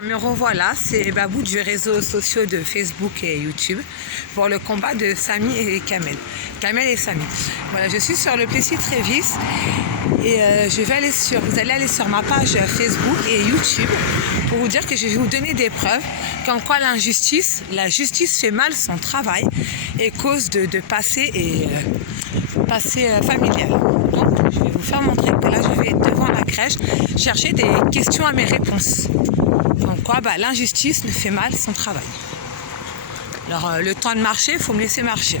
Me revoilà, c'est Babou du réseau social de Facebook et YouTube pour le combat de Samy et Kamel. Kamel et Samy. Voilà, je suis sur le Plessis Trévis et vous allez aller sur ma page Facebook et YouTube pour vous dire que je vais vous donner des preuves comme quoi la justice fait mal son travail et cause de passé familial. Donc, je vais vous faire montrer que là, je vais devant la crèche chercher des questions à mes réponses. Comme quoi, l'injustice ne fait mal son travail. Alors, le temps de marcher, il faut me laisser marcher.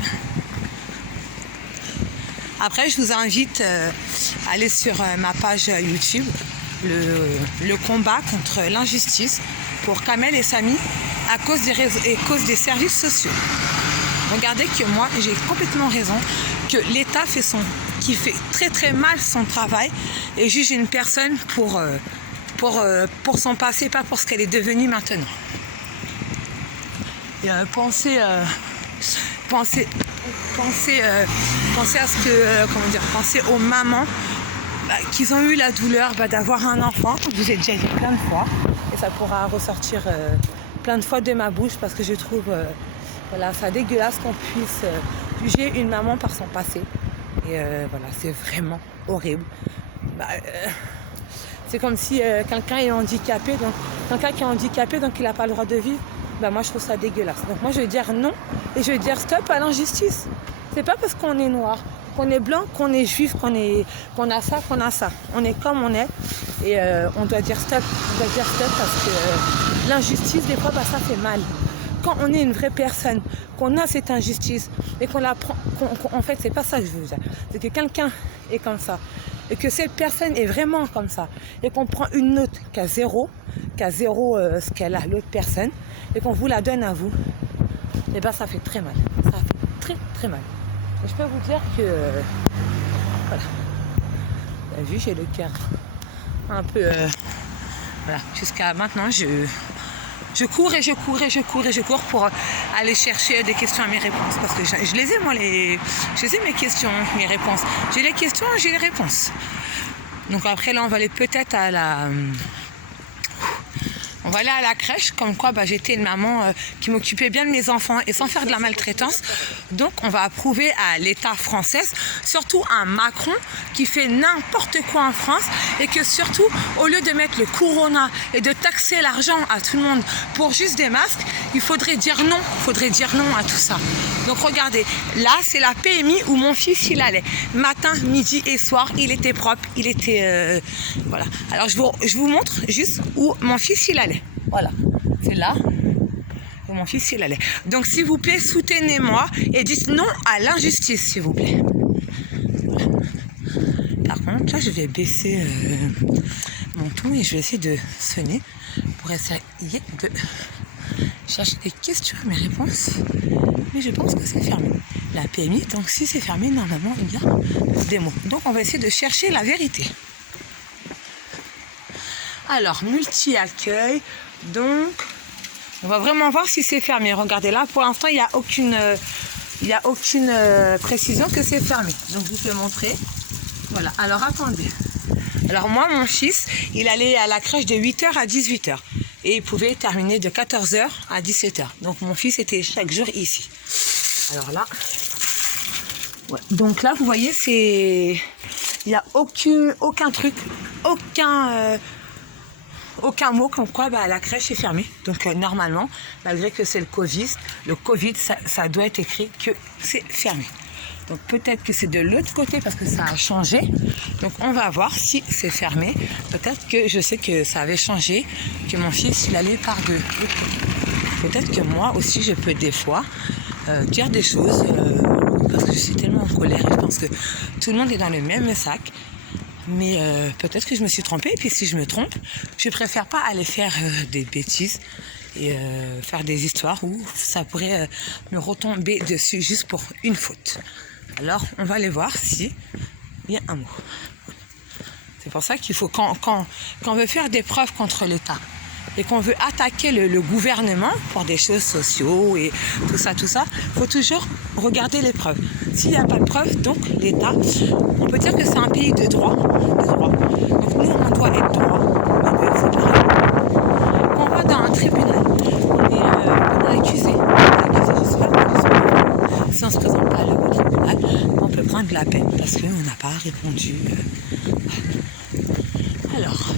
Après, je vous invite à aller sur ma page YouTube, le combat contre l'injustice pour Kamel et Samy à cause des services sociaux. Regardez que moi, j'ai complètement raison, que l'État qui fait très très mal son travail et juge une personne pour son passé, pas pour ce qu'elle est devenue maintenant. Et pensez à ce que, pensez aux mamans qui ont eu la douleur d'avoir un enfant. Je vous ai déjà dit plein de fois, et ça pourra ressortir plein de fois de ma bouche parce que je trouve ça dégueulasse qu'on puisse juger une maman par son passé. Et c'est vraiment horrible. C'est comme si quelqu'un est handicapé, donc il n'a pas le droit de vivre. Moi, je trouve ça dégueulasse. Donc moi, je vais dire non et je vais dire stop à l'injustice. C'est pas parce qu'on est noir, qu'on est blanc, qu'on est juif, qu'on a ça. On est comme on est et on doit dire stop. On doit dire stop parce que l'injustice, des fois, ça fait mal. Quand on est une vraie personne, qu'on a cette injustice et qu'on la prend, en fait, c'est pas ça que je veux dire. C'est que quelqu'un est comme ça et que cette personne est vraiment comme ça et qu'on prend une note qui a zéro ce qu'elle a, l'autre personne, et qu'on vous la donne à vous, et ça fait très mal. Ça fait très très mal. Et je peux vous dire que voilà. Vous avez vu, j'ai le cœur un peu jusqu'à maintenant, je cours pour aller chercher des questions à mes réponses. Parce que je les ai, moi, je les ai mes questions, mes réponses. J'ai les questions, j'ai les réponses. Donc après, là, on va aller peut-être on va aller à la crèche, comme quoi j'étais une maman qui m'occupait bien de mes enfants et sans faire de la maltraitance. Donc on va approuver à l'État français, surtout un Macron qui fait n'importe quoi en France et que surtout, au lieu de mettre le corona et de taxer l'argent à tout le monde pour juste des masques, il faudrait dire non à tout ça. Donc regardez, là c'est la PMI où mon fils il allait. Matin, midi et soir, il était propre, il était... voilà. Alors je vous montre juste où mon fils il allait. Voilà, c'est là où mon fils il allait. Donc s'il vous plaît, soutenez-moi et dites non à l'injustice, s'il vous plaît. Voilà. Par contre, là je vais baisser mon ton et je vais essayer de sonner pour essayer de chercher des questions à mes réponses. Mais je pense que c'est fermé. La PMI, donc si c'est fermé, normalement il y a des mots. Donc on va essayer de chercher la vérité. Alors, multi-accueil, donc, on va vraiment voir si c'est fermé. Regardez là, pour l'instant, il n'y a aucune précision que c'est fermé. Donc, je vais vous montrer. Voilà, alors attendez. Alors moi, mon fils, il allait à la crèche de 8h à 18h. Et il pouvait terminer de 14h à 17h. Donc, mon fils était chaque jour ici. Alors là, ouais. Donc là, vous voyez, il n'y a aucun truc, aucun mot comme quoi la crèche est fermée. Donc normalement, malgré que c'est le Covid, ça doit être écrit que c'est fermé. Donc peut-être que c'est de l'autre côté parce que ça a changé. Donc on va voir si c'est fermé. Peut-être que je sais que ça avait changé, que mon fils il allait par de l'autre côté. Peut-être que moi aussi je peux des fois dire des choses parce que je suis tellement en colère et je pense que tout le monde est dans le même sac. Mais peut-être que je me suis trompée. Et puis si je me trompe, je préfère pas aller faire des bêtises et faire des histoires où ça pourrait me retomber dessus juste pour une faute. Alors on va aller voir s'il y a un mot. C'est pour ça qu'il faut, quand on veut faire des preuves contre l'État et qu'on veut attaquer le gouvernement pour des choses sociaux et tout ça, il faut toujours regarder les preuves. S'il n'y a pas de preuves, donc l'État, on peut dire que c'est un pays de droit. Donc nous, on doit être droit. C'est pareil. Quand on va répondu. Alors,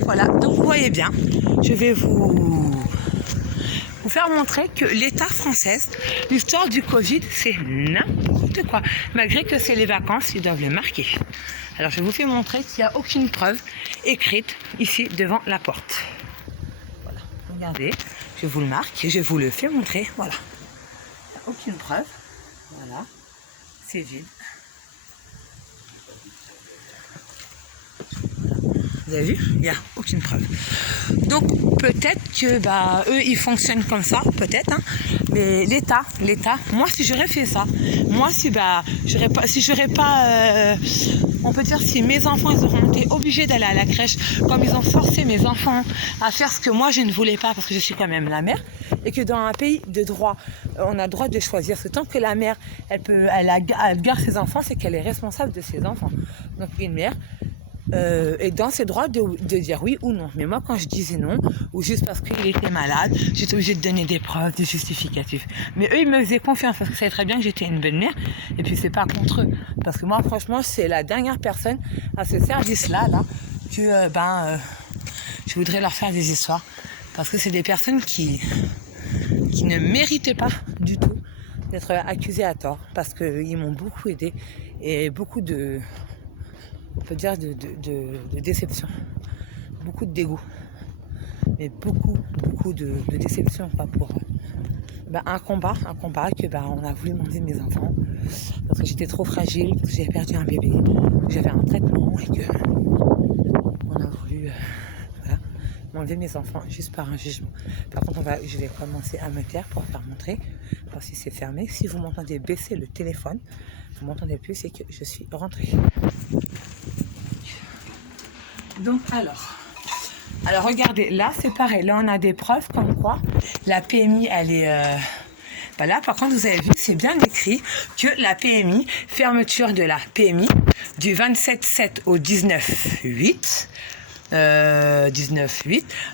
voilà, donc vous voyez bien, je vais vous faire montrer que l'État français, l'histoire du Covid, c'est n'importe quoi. Malgré que c'est les vacances, ils doivent le marquer. Alors je vous fais montrer qu'il n'y a aucune preuve écrite ici devant la porte. Voilà, regardez, je vous le marque et je vous le fais montrer. Voilà, il n'y a aucune preuve. Voilà, c'est vide. Vous avez vu? Il n'y a aucune preuve. Donc peut-être que eux ils fonctionnent comme ça, peut-être, hein. Mais l'État, moi si j'aurais fait ça, moi si j'aurais pas on peut dire si mes enfants ils auraient été obligés d'aller à la crèche, comme ils ont forcé mes enfants à faire ce que moi je ne voulais pas parce que je suis quand même la mère, et que dans un pays de droit, on a le droit de choisir. Ce temps que la mère elle garde ses enfants, c'est qu'elle est responsable de ses enfants. Donc une mère et dans ses droits de dire oui ou non. Mais moi, quand je disais non, ou juste parce qu'il était malade, j'étais obligée de donner des preuves, des justificatifs. Mais eux, ils me faisaient confiance parce qu'ils savaient très bien que j'étais une bonne mère. Et puis, c'est pas contre eux. Parce que moi, franchement, c'est la dernière personne à ce service-là que je voudrais leur faire des histoires. Parce que c'est des personnes qui ne méritaient pas du tout d'être accusées à tort. Parce qu'ils m'ont beaucoup aidé et beaucoup on peut dire de déception, beaucoup de dégoût, mais beaucoup de déception pour un combat que on a voulu m'enlever mes enfants parce que j'étais trop fragile, parce que j'avais perdu un bébé, que j'avais un traitement et que on a voulu m'enlever mes enfants juste par un jugement. Par contre, je vais commencer à me taire pour faire montrer, voir si c'est fermé. Si vous m'entendez baisser le téléphone, vous m'entendez plus, c'est que je suis rentrée. Donc alors regardez, là c'est pareil, là on a des preuves comme quoi la PMI elle est là par contre vous avez vu, c'est bien écrit que la PMI, fermeture de la PMI du 27/7 au 19/8,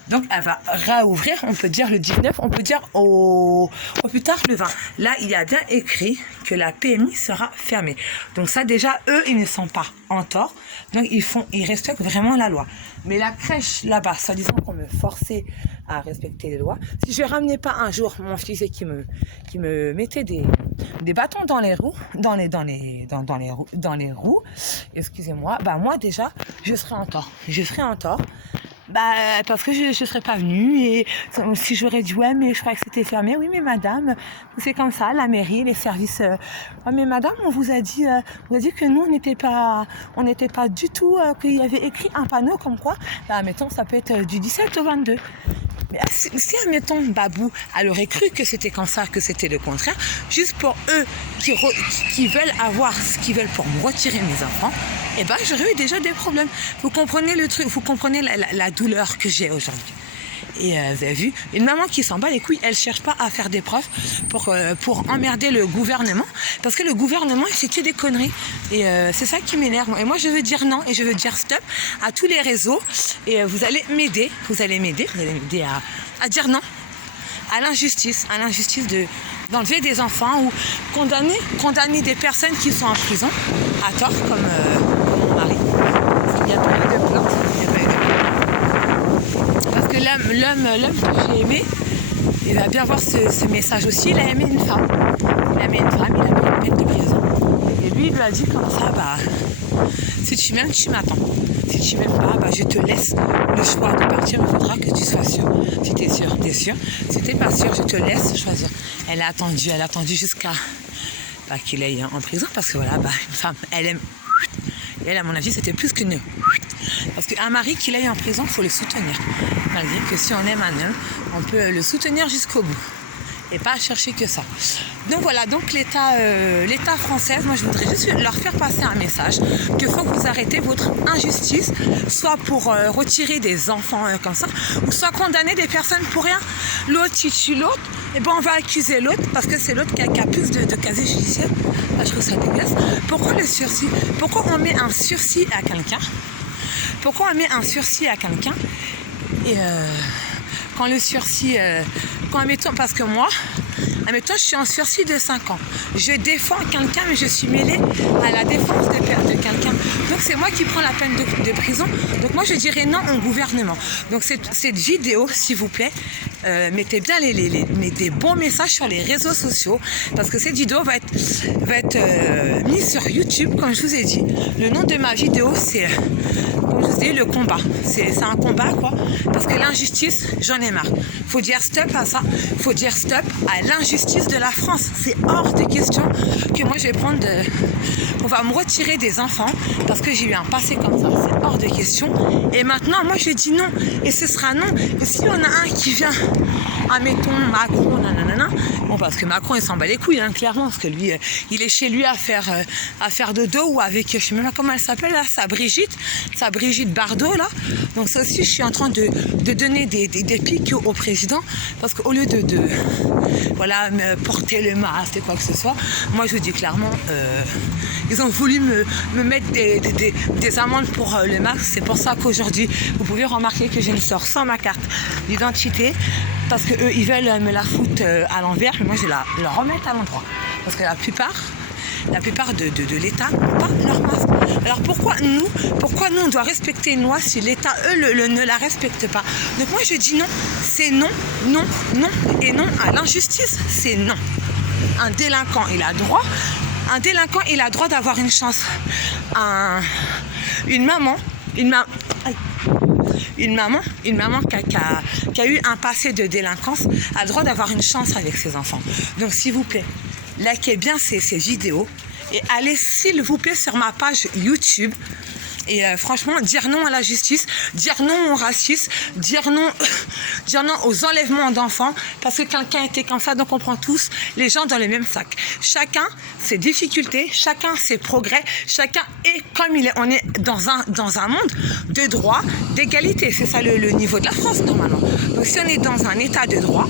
donc elle va réouvrir, on peut dire le 19, on peut dire au plus tard le 20. Là il y a bien écrit que la PMI sera fermée. Donc ça déjà, eux ils ne sont pas en tort, donc ils respectent vraiment la loi. Mais la crèche là-bas, soi-disant qu'on me forçait à respecter les lois, si je ramenais pas un jour mon fils et qui me mettait des bâtons dans les roues, dans les roues, excusez-moi, moi déjà je serais en tort. Parce que je serais pas venue, et si j'aurais dit ouais mais je croyais que c'était fermé, oui mais madame c'est comme ça, la mairie, les services, mais madame on vous a dit que nous on n'était pas du tout, qu'il y avait écrit un panneau comme quoi admettons ça peut être du 17 au 22. Mais si admettons Babou elle aurait cru que c'était comme ça, que c'était le contraire, juste pour eux qui veulent avoir ce qu'ils veulent pour me retirer mes enfants, j'aurais eu déjà des problèmes. Vous comprenez le truc, vous comprenez la douleur que j'ai aujourd'hui. Et vous avez vu, une maman qui s'en bat les couilles, elle cherche pas à faire des preuves pour emmerder le gouvernement, parce que le gouvernement il fait que des conneries, et c'est ça qui m'énerve. Et moi je veux dire non, et je veux dire stop à tous les réseaux, et vous allez m'aider à dire non à l'injustice d'enlever des enfants, ou condamner des personnes qui sont en prison à tort, comme mon mari. Il n'y a pas eu de plainte. Parce que l'homme que j'ai aimé, il va bien voir ce message aussi, il a aimé une femme. Il a mis une peine de prison. Et lui, il lui a dit comme ça, si tu m'aimes, tu m'attends. Si tu m'aimes pas, je te laisse le choix de partir, il faudra que tu sois sûr. Si t'es sûr, t'es sûr. Si t'es pas sûr, je te laisse choisir. Elle a attendu jusqu'à qu'il aille en prison, parce que une femme, elle aime. Et elle, à mon avis, c'était plus qu'une. Parce qu'un mari qui aille en prison, il faut le soutenir. Malgré que si on aime un homme, on peut le soutenir jusqu'au bout. Et pas chercher que ça. Donc voilà, donc l'État français, moi je voudrais juste leur faire passer un message qu'il faut que vous arrêtez votre injustice, soit pour retirer des enfants comme ça, ou soit condamner des personnes pour rien. L'autre qui tue l'autre, on va accuser l'autre parce que c'est l'autre qui a plus de casier judiciaire. Je trouve ça dégueulasse. Pourquoi le sursis? Pourquoi on met un sursis à quelqu'un? Et quand le sursis, mettons, parce que moi, admettons, je suis en sursis de 5 ans. Je défends quelqu'un, mais je suis mêlée à la défense de quelqu'un. Donc c'est moi qui prends la peine de prison. Donc moi je dirais non au gouvernement. Donc cette vidéo, s'il vous plaît, mettez bien des bons messages sur les réseaux sociaux, parce que cette vidéo va être mise sur YouTube, comme je vous ai dit. Le nom de ma vidéo, c'est, comme je vous ai dit, le combat. C'est un combat, quoi, parce que l'injustice, j'en ai marre. Faut dire stop à ça. Faut dire stop à l'injustice de la France. C'est hors de question que moi je vais prendre on va me retirer des enfants parce que j'ai eu un passé comme ça. C'est hors de question. Et maintenant, moi je dis non. Et ce sera non. Et si on a un qui vient, admettons Macron, nanana, bon, parce que Macron il s'en bat les couilles, hein, clairement, parce que lui, il est chez lui à faire dodo, ou avec, je sais même pas comment elle s'appelle là, sa Brigitte Bardot là. Donc ça aussi, je suis en train de donner des pics au président, parce qu'au lieu de voilà, me porter le masque et quoi que ce soit, moi je vous dis clairement, ils ont voulu me mettre des amendes pour le masque. C'est pour ça qu'aujourd'hui, vous pouvez remarquer que je ne sors sans ma carte d'identité, parce qu'eux, ils veulent me la foutre à l'envers, mais moi je vais la remettre à l'endroit. Parce que la plupart de l'État n'ont pas leur masque. Alors pourquoi nous on doit respecter une loi si l'État, eux, ne la respecte pas? Donc moi je dis non, c'est non, non, non, et non à l'injustice, c'est non. Un délinquant, il a droit d'avoir une chance. Une maman qui a eu un passé de délinquance a le droit d'avoir une chance avec ses enfants. Donc s'il vous plaît, likez bien ces vidéos et allez s'il vous plaît sur ma page YouTube. Et franchement, dire non à la justice, dire non au racisme, dire non aux enlèvements d'enfants, parce que quelqu'un était comme ça, donc on prend tous les gens dans le même sac. Chacun ses difficultés, chacun ses progrès, chacun est comme il est. On est dans un monde de droit, d'égalité. C'est ça le niveau de la France normalement. Donc si on est dans un état de droit,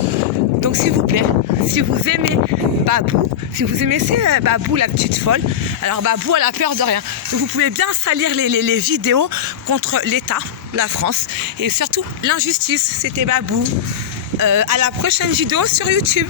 donc s'il vous plaît, si vous aimez Babou, si vous aimez Babou la petite folle, alors Babou elle a peur de rien. Donc vous pouvez bien salir les vidéos contre l'État, la France, et surtout l'injustice. C'était Babou. À la prochaine vidéo sur YouTube.